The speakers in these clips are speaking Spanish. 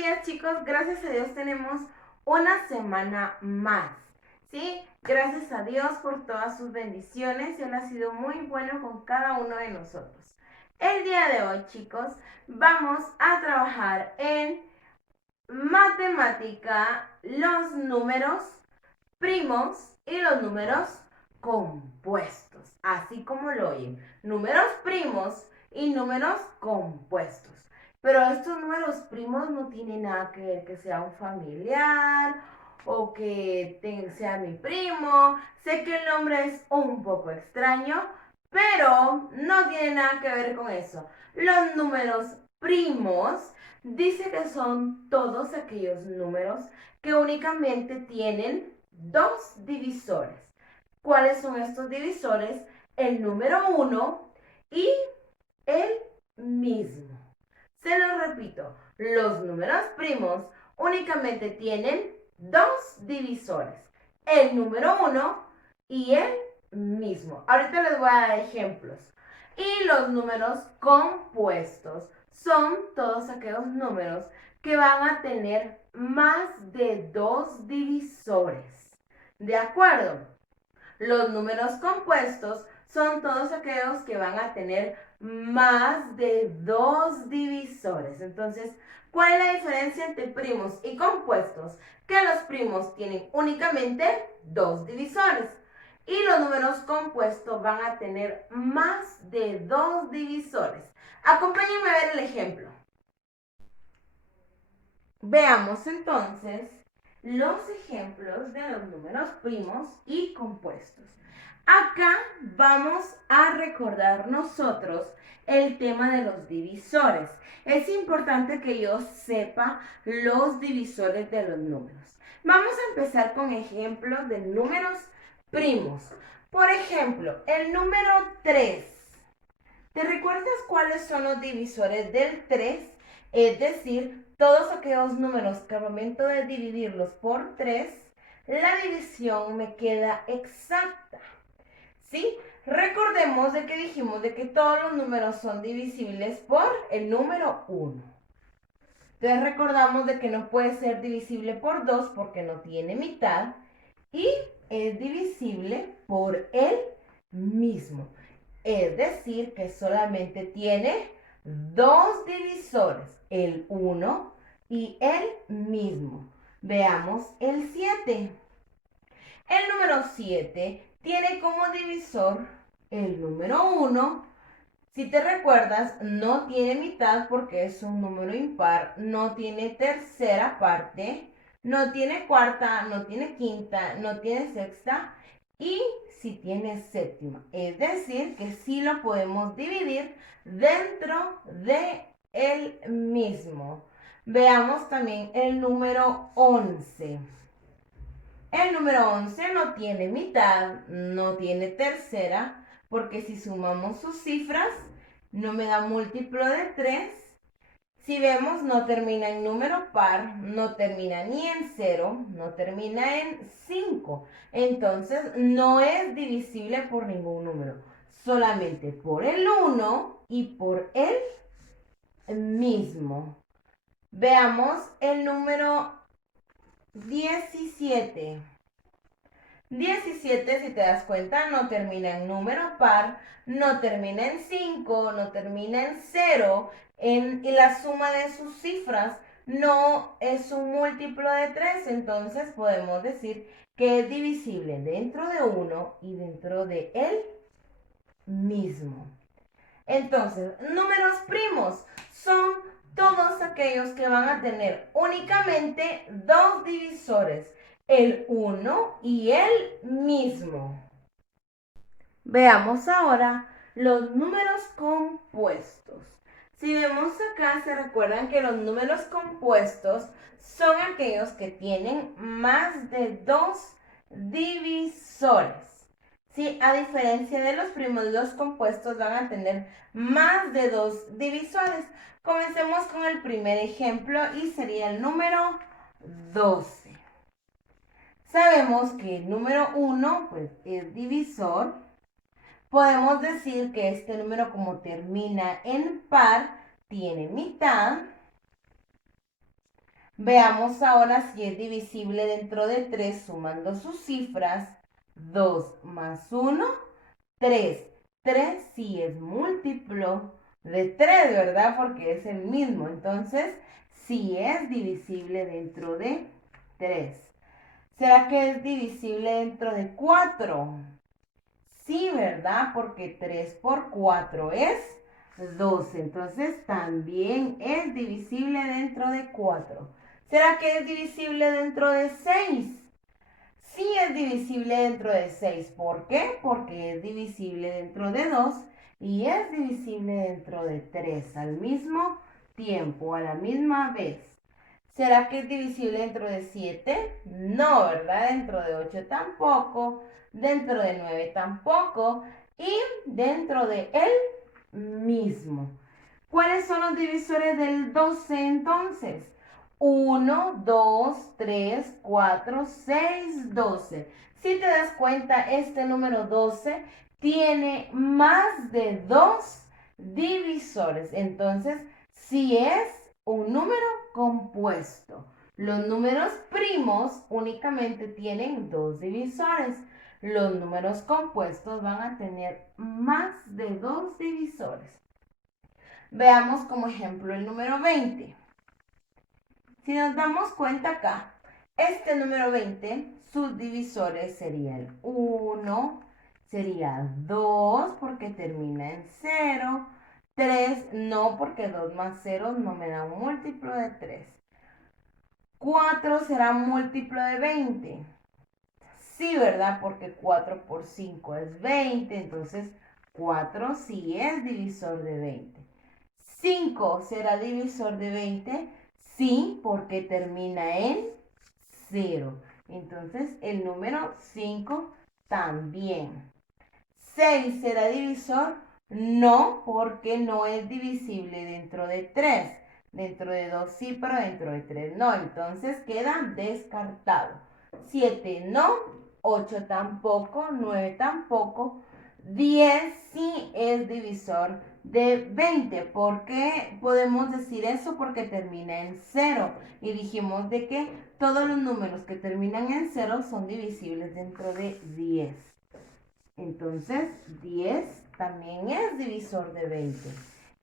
días, chicos. Gracias a Dios tenemos una semana más, ¿sí? Gracias a Dios por todas sus bendiciones. Él ha sido muy bueno con cada uno de nosotros. El día de hoy, chicos, vamos a trabajar en matemática, los números primos y los números compuestos, así como lo oyen, números primos y números compuestos. Pero estos números primos no tienen nada que ver que sea un familiar o que sea mi primo. Sé que el nombre es un poco extraño, pero no tiene nada que ver con eso. Los números primos dice que son todos aquellos números que únicamente tienen dos divisores. ¿Cuáles son estos divisores? El número 1 y el mismo. Se lo repito, los números primos únicamente tienen dos divisores, el número 1 y el mismo. Ahorita les voy a dar ejemplos. Y los números compuestos son todos aquellos números que van a tener más de dos divisores. ¿De acuerdo? Los números compuestos son todos aquellos que van a tener más de dos divisores. Entonces, ¿cuál es la diferencia entre primos y compuestos? Que los primos tienen únicamente dos divisores y los números compuestos van a tener más de dos divisores. Acompáñenme a ver el ejemplo. Veamos entonces los ejemplos de los números primos y compuestos. Acá vamos a recordar nosotros el tema de los divisores. Es importante que yo sepa los divisores de los números. Vamos a empezar con ejemplos de números primos. Por ejemplo, el número 3. ¿Te recuerdas cuáles son los divisores del 3? Es decir, todos aquellos números que al momento de dividirlos por 3, la división me queda exacta. ¿Sí? Recordemos de que dijimos de que todos los números son divisibles por el número 1. Entonces recordamos de que no puede ser divisible por 2 porque no tiene mitad y es divisible por el mismo. Es decir, que solamente tiene dos divisores, el 1 y el mismo. Veamos el 7. El número 7 tiene como divisor el número 1. Si te recuerdas, no tiene mitad porque es un número impar, no tiene tercera parte, no tiene cuarta, no tiene quinta, no tiene sexta y sí tiene séptima. Es decir, que sí lo podemos dividir dentro de el mismo. Veamos también el número 11. El número 11 no tiene mitad, no tiene tercera, porque si sumamos sus cifras, no me da múltiplo de 3. Si vemos, no termina en número par, no termina ni en 0, no termina en 5. Entonces, no es divisible por ningún número, solamente por el 1 y por el mismo. Veamos el número 17. 17, si te das cuenta, no termina en número par, no termina en 5, no termina en 0, y la suma de sus cifras no es un múltiplo de 3, entonces podemos decir que es divisible dentro de 1 y dentro de él mismo. Entonces, números primos son todos aquellos que van a tener únicamente dos divisores, el 1 y el mismo. Veamos ahora los números compuestos. Si vemos acá, se recuerdan que los números compuestos son aquellos que tienen más de dos divisores. Sí, a diferencia de los primos, los compuestos van a tener más de dos divisores. Comencemos con el primer ejemplo y sería el número 12. Sabemos que el número 1 pues, es divisor. Podemos decir que este número, como termina en par, tiene mitad. Veamos ahora si es divisible dentro de 3 sumando sus cifras. 2 más 1, 3. 3 sí es múltiplo de 3, ¿verdad? Porque es el mismo. Entonces, sí es divisible dentro de 3. ¿Será que es divisible dentro de 4? Sí, ¿verdad? Porque 3 por 4 es 12. Entonces, también es divisible dentro de 4. ¿Será que es divisible dentro de 6? Sí es divisible dentro de 6. ¿Por qué? Porque es divisible dentro de 2 y es divisible dentro de 3 al mismo tiempo, a la misma vez. ¿Será que es divisible dentro de 7? No, ¿verdad? Dentro de 8 tampoco, dentro de 9 tampoco y dentro de el mismo. ¿Cuáles son los divisores del 12 entonces? 1, 2, 3, 4, 6, 12. Si te das cuenta, este número 12 tiene más de 2 divisores. Entonces, si es un número compuesto. Los números primos únicamente tienen 2 divisores. Los números compuestos van a tener más de 2 divisores. Veamos como ejemplo el número 20. Si nos damos cuenta acá, este número 20, sus divisores serían 1, sería 2 porque termina en 0, 3 no porque 2 más 0 no me da un múltiplo de 3. 4 será múltiplo de 20. Sí, ¿verdad? Porque 4 por 5 es 20, entonces 4 sí es divisor de 20. 5 será divisor de 20, sí, porque termina en 0. Entonces, el número 5 también. 6 será divisor, no, porque no es divisible dentro de 3. Dentro de 2 sí, pero dentro de 3 no. Entonces, queda descartado. 7 no, 8 tampoco, 9 tampoco. 10 sí es divisor de 20. ¿Por qué podemos decir eso? Porque termina en 0. Y dijimos de que todos los números que terminan en 0 son divisibles dentro de 10. Entonces, 10 también es divisor de 20.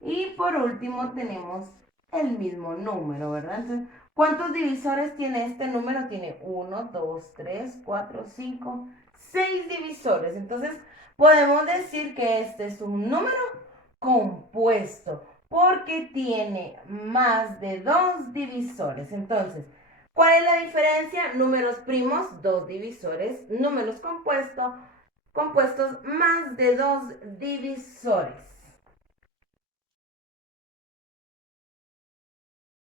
Y por último tenemos el mismo número, ¿verdad? Entonces, ¿cuántos divisores tiene este número? Tiene 1, 2, 3, 4, 5, 6 divisores. Entonces, podemos decir que este es un número compuesto porque tiene más de 2 divisores. Entonces, ¿cuál es la diferencia? Números primos, 2 divisores. Números compuestos, más de 2 divisores.